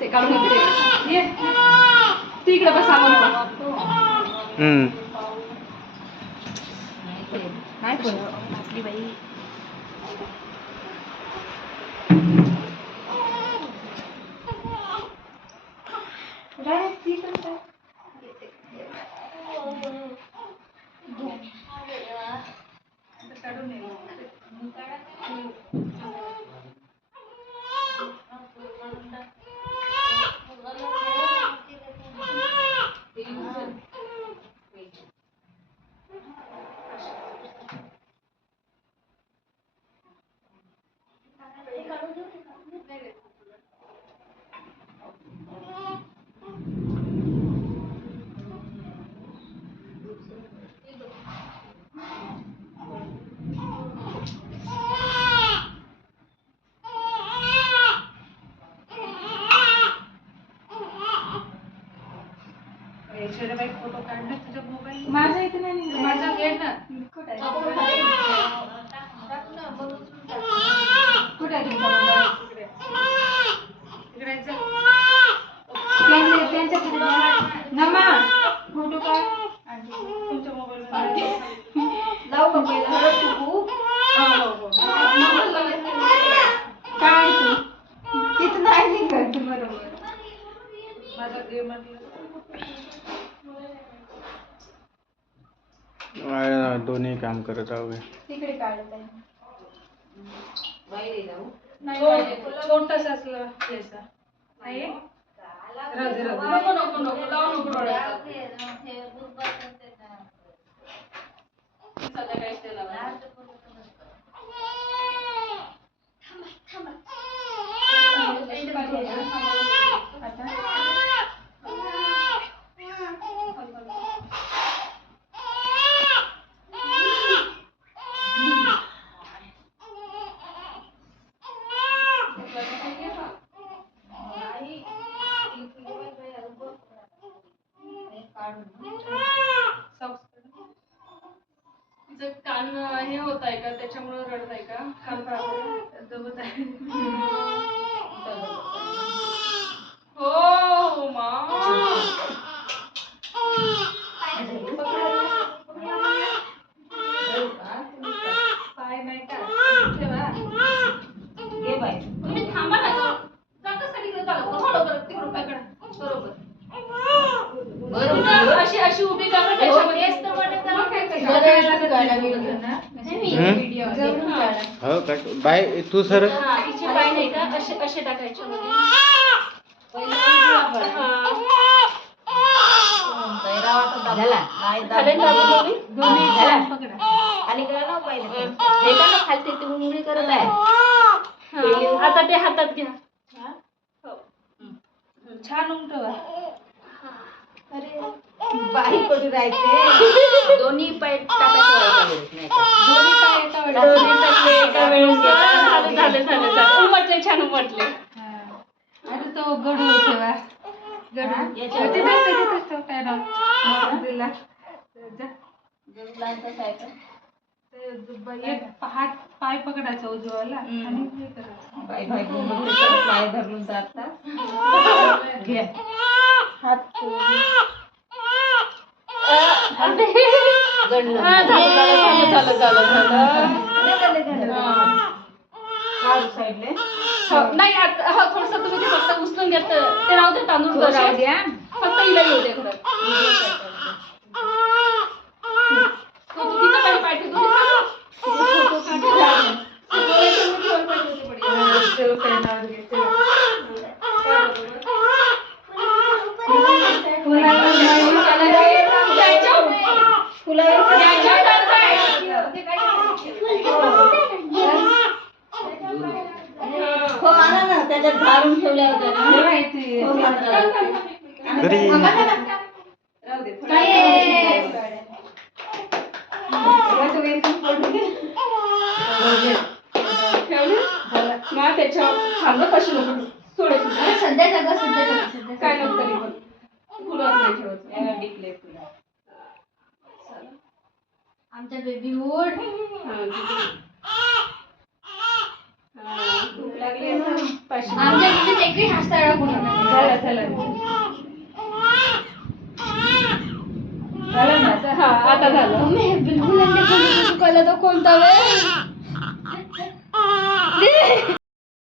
ते काढून ये तिकडे बस आम्हाला नाही पण आपली बाई फोटो काढले तुझ्या मोबाईल माझा इथे नाही माझा घे ना कुठे आहे तुमचा मोबाईल इकडे त्यांच्या नमा फोटो काढ तुमच्या मोबाईल लाव का पहिला हळद कुकू काय तू तिथं नाही निघत बरोबर माझा घे म्हटलं दोन्ही काम करत आहोत तिकडे काढत आहे नाही छोटस असलं घ्यायचा नाही राधे राधे नको नको नको लाव नको डोळ्यात संध्याकाळी त्याला कान हे होत आहे का त्याच्यामुळे रडत आहे का कान दबत आहे हो मा पाय नाही का ठेवा घे बाय तुम्ही थांबा ना जातासाठी थोडं तिकडून काय करा बरोबर बरोबर अशी अशी उभी करा त्याच्यामध्ये हो का बाय तू सर हिची पाय नाही का असे असे टाकायचे आता ते हातात घ्या छान उमटवा अरे बाई कधी राहायचे दोन्ही पाय टाकायचे दोन्ही पाय एका वेळेस झालं उमटले छान उमटले अरे तो गडू ठेवा गडू तिथेच काय ना दिला हात पाय पकडायचा उजवाला आणि हे करायचं बाय बाय पाय धरून जातात घे हात नाही थोडस तुम्ही ते फक्त उचलून घेत ते राहू दे तांदूळ राहू द्या फक्त हिला येऊ दे घरात त्याच्यात घालून ठेवल्या होत्या ना त्याच्यावर थांबलं कशी नको थोडे सध्या काय नको तरी पण फुलं नाही ठेवायचं डिक्लेअर फुलं आमच्या बेबी वूड भूक लागली आमच्या बेबी एकही हसता कोणी झालं झालं झालं ना हा आता झालं बिलकुल दुखायला तर कोणता वेळ